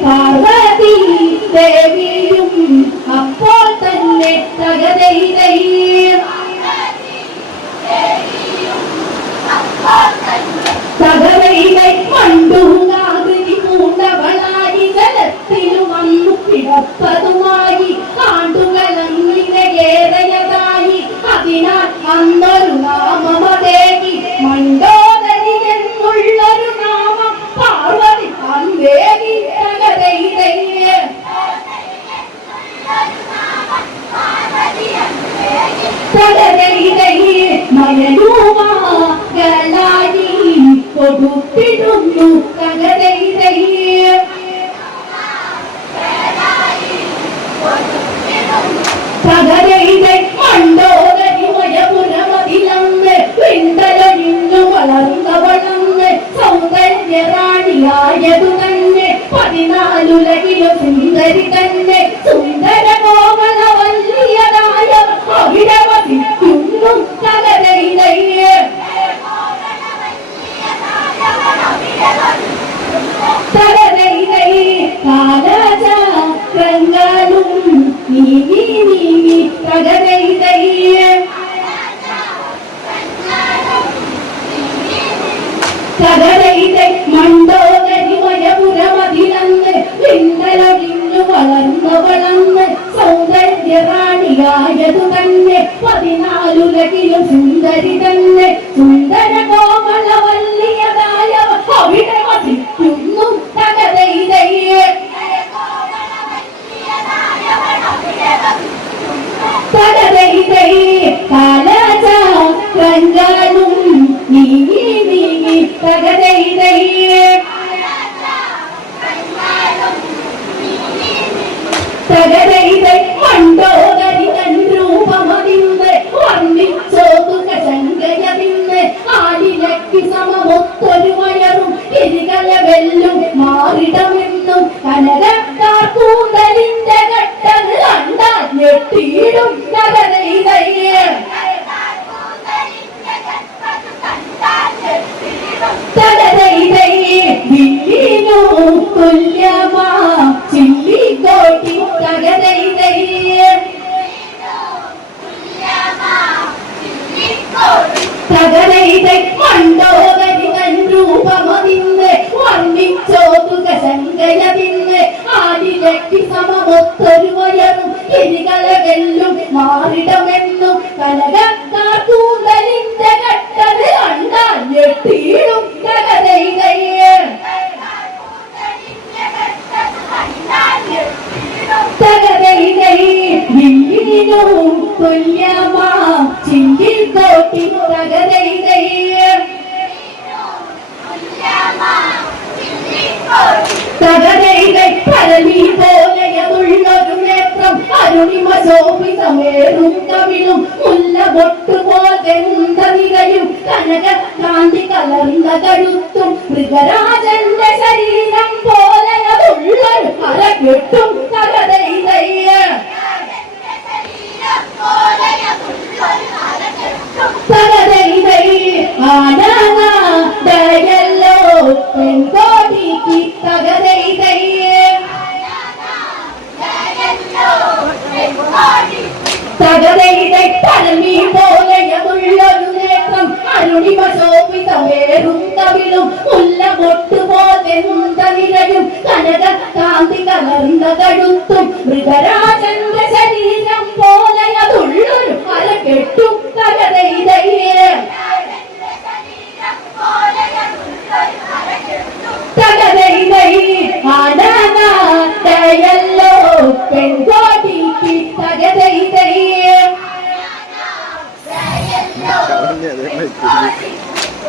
പാർവതി ദേവിയും അപ്പോൾ തന്നെ തകതൈതൈ തകതൈതൈ മണ്ടുകാതിരി പൂണ്ടവളായി ജലത്തിലും വന്നു കിടപ്പതുമായി ആണ്ടുകളങ്ങിനേറെയതായി അതിനാൽ അന്നൊരു നാമമതേകി മണ്ടോദരി എന്നുള്ളൊരു നാമം പാർവതി അന്തേകി തകതൈതൈ തകതൈതൈ മയനൂമാകളായി കൊടുത്തിടുന്നു തകതൈതൈ തകതൈതൈ മണ്ടോദരി മയപുരമതിലന്ന് പിണ്ടലൊഴിഞ്ഞു വളർന്നവളന്ന് സൗന്ദര്യറാണിയായതു തന്നെ 14 സുന്ദരി തന്നെ സുന്ദര കോമള വല്യതായ അവിടവതിക്കുന്നു തകതൈതൈ തകതൈതൈ കാലചക്രങ്ങളും നീങ്ങി നീങ്ങി തകതൈതൈ തകതൈതൈ മണ്ടോദരി മയപുരമതിലന്ന് പിണ്ടലൊഴിഞ്ഞു വളർന്നവളന്ന് സൗന്ദര്യറാണിയായതു തന്നെ 14 സുന്ദരി തന്നെ സുന്ദര കോമള വല്യതായ അവിടെ വസിക്കുന്നു തകതൈതൈ തകതൈതൈ കാലചക്രങ്ങളും നീങ്ങി നീങ്ങി തകതൈതൈ തകതൈതൈ മണ്ടോദരി തൻ രൂപമതിന്ന് വർണ്ണിച്ചോതുക ശങ്കയതിന്ന് ആലിലക്കി സമമൊത്തൊരു വയറും തിരികല വെല്ലും മാറിടമെന്നും കനകക്കാർ കൂന്തലിന്റെ കട്ടത് കണ്ടാൽ ഞെട്ടിയിടും തകതൈതൈ തകതൈതൈ വില്ലിനു തുല്യമാ ചില്ലിക്കോട്ടി തകതൈതൈ തകതൈതൈ മണ്ടോദരി തൻ രൂപമതിന്ന് വർണ്ണിച്ചോതുക ശങ്കയതിന്ന് ആലിലക്കി സമമൊത്തൊരു വയറും തിരികള വെല്ലും മാറിടമെന്നും കനകക്കാർ കൂന്തലിന്റെ കട്ടത് കണ്ടാൽ ഞെട്ടിയിടും തകതൈതൈ തകതൈതൈ വില്ലിനു തുല്യമാ ചില്ലിക്കോട്ടി തകതൈതൈ തകതൈതൈ പരമി പോലെയുള്ളൊരു നേത്രം അരുണിമ ശോഭിതമേറും കവിളും മുല്ല പൊട്ടുപോലെന്ത നിരയും കനക കാന്തി കലർന്ന കഴുത്തും മൃഗരാജന്റെ ശരീരം പോലെയുള്ളൊരു അരകെട്ടും തകതൈതൈ തകതൈതൈ ആനന്ദയല്ലോ പെൺകോടിക്ക് തകതൈതൈ തകതൈതൈ പരമി പോലെയുള്ളൊരു നേത്രം അരുണിമ ശോഭിതമേറും കവിളും മുല്ല പൊട്ടുപോലെന്ത നിരയും കനക കാന്തി കലർന്ന കഴുത്തും മൃഗരാജന്റെ ശരീരം പോലെയുള്ളൊരു അരകെട്ടും തകതൈതൈ തകതൈതൈ ആനന്ദയല്ലോ പെൺകോടിക്ക് തകതൈതൈ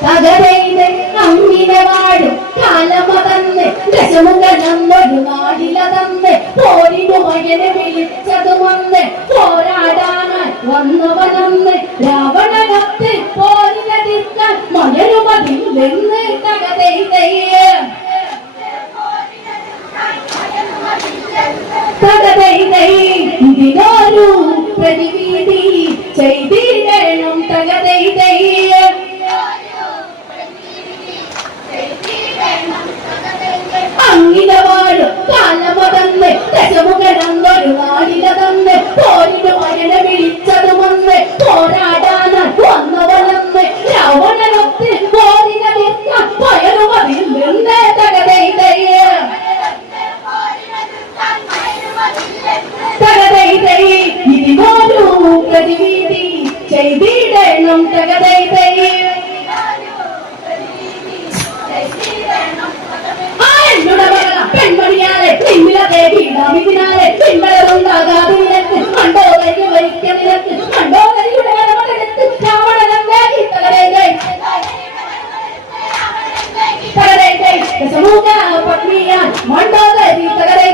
തകതൈതൈ അങ്ങിനെ വാഴും കാലമതന്ന് ദശമുഖനൊരു നാടിലതന്ന് പോരിനു മകനെ വിളിച്ചതു വന്ന് പോരാടാനായി വന്നവനന്ന് രാവണനത്ത് പോരിനെതിർക്കാൻ മകനുമതില്ലെന്ന് തകതൈതൈ തകതൈതൈ ഇതിനൊരു പ്രതിവിധി ചെയ്തിടണം തകതൈതൈ ദശമുഖനൊരു നാടില തന്ന് പോരിനു മകനെ വിളിച്ചതുമൊന്ന് പോരാടാൻ വന്നവനെന്ന് രാവണനൊത്ത് പോരിനെ നിൽക്കാൻ പയറുമതിൽ നിന്ന് തകതൈതയ്യ ഇതിനൊരു പ്രതിവിധി ചെയ്തിടണം തകതൈതയ്യ പെൺമണിയാലെ നിന്നിലെ വീടാമിതിനാലെ പിൻബലമുണ്ടാകാതെ നിനക്ക് മണ്ടോദരി വരിക്ക നിനക്ക് മണ്ടോദരിയുടെ കടമടത്ത് രാവണനെ സമൂഹ പത്നിയാൻ മണ്ടോദരി തകരെ